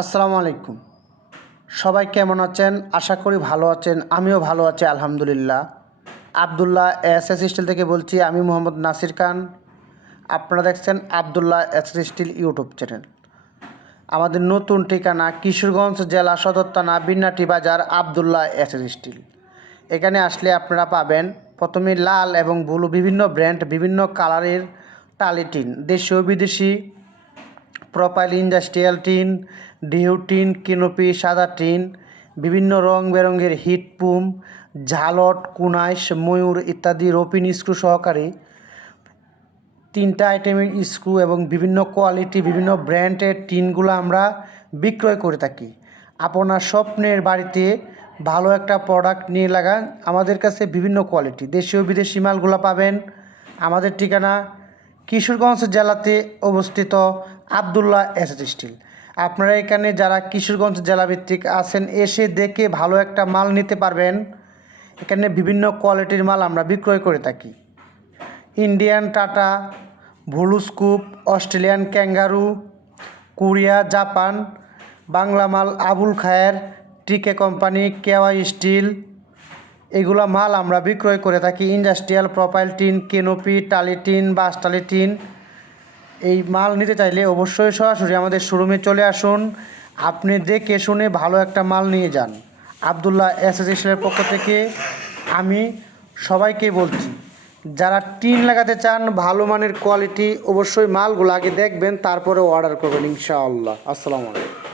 আসসালামু আলাইকুম। সবাই কেমন আছেন? আশা করি ভালো আছেন। আমিও ভালো আছি, আলহামদুলিল্লাহ। আবদুল্লাহ এস এস স্টিল থেকে বলছি, আমি মোহাম্মদ নাসির খান। আপনারা দেখছেন Abdullah S S steel YouTube channel. আমাদের নতুন ঠিকানা কিশোরগঞ্জ জেলা সদর থানা বিন্নাটি বাজার, আবদুল্লাহ এস এস স্টিল। এখানে আসলে আপনারা পাবেন প্রথমে লাল এবং ব্লু বিভিন্ন ব্র্যান্ড, বিভিন্ন কালারের টালিটিন দেশীয় বিদেশি প্রোপাইল ইন্ডাস্ট্রিয়াল টিন, ডিউ টিন, কিনোপি, সাদা টিন, বিভিন্ন রং বেরঙের হিটপুম ঝালট, কুনাইশ, ময়ূর ইত্যাদি রোপিন স্ক্রু সহকারে তিনটা আইটেমের স্ক্রু এবং বিভিন্ন কোয়ালিটি, বিভিন্ন ব্র্যান্ডের টিনগুলো আমরা বিক্রয় করে থাকি। আপনার স্বপ্নের বাড়িতে ভালো একটা প্রোডাক্ট নিয়ে লাগান আমাদের কাছে বিভিন্ন কোয়ালিটি। দেশীয়, বিদেশি মালগুলো পাবেন। আমাদের ঠিকানা কিশোরগঞ্জ জেলাতে অবস্থিত আবদুল্লাহ এসএস স্টিল। আপনারা এখানে যারা কিশোরগঞ্জ জেলাভিত্তিক আছেন, এসে দেখে ভালো একটা মাল নিতে পারবেন। এখানে বিভিন্ন কোয়ালিটির মাল আমরা বিক্রয় করে থাকি। Indian Tata blue scope, Australian kangaroo, Korea, Japan, Bangla মাল, আবুল খায়ের, টিকে কোম্পানি, কেওয়াই স্টিল, এগুলো মাল আমরা বিক্রয় করে থাকি। ইন্ডাস্ট্রিয়াল প্রোপাইল টিন, কেনোপি টালিটিন বাস টালি টিন এই মাল নিতে চাইলে অবশ্যই সরাসরি আমাদের শোরুমে চলে আসুন। আপনি দেখে শুনে ভালো একটা মাল নিয়ে যান। আবদুল্লাহ অ্যাসোসিয়েশনের পক্ষ থেকে আমি সবাইকে বলছি, যারা টিন লাগাতে চান, ভালো মানের কোয়ালিটি, অবশ্যই মালগুলো আগে দেখবেন, তারপরে অর্ডার করবেন, ইনশাআল্লাহ। আসসালামু আলাইকুম।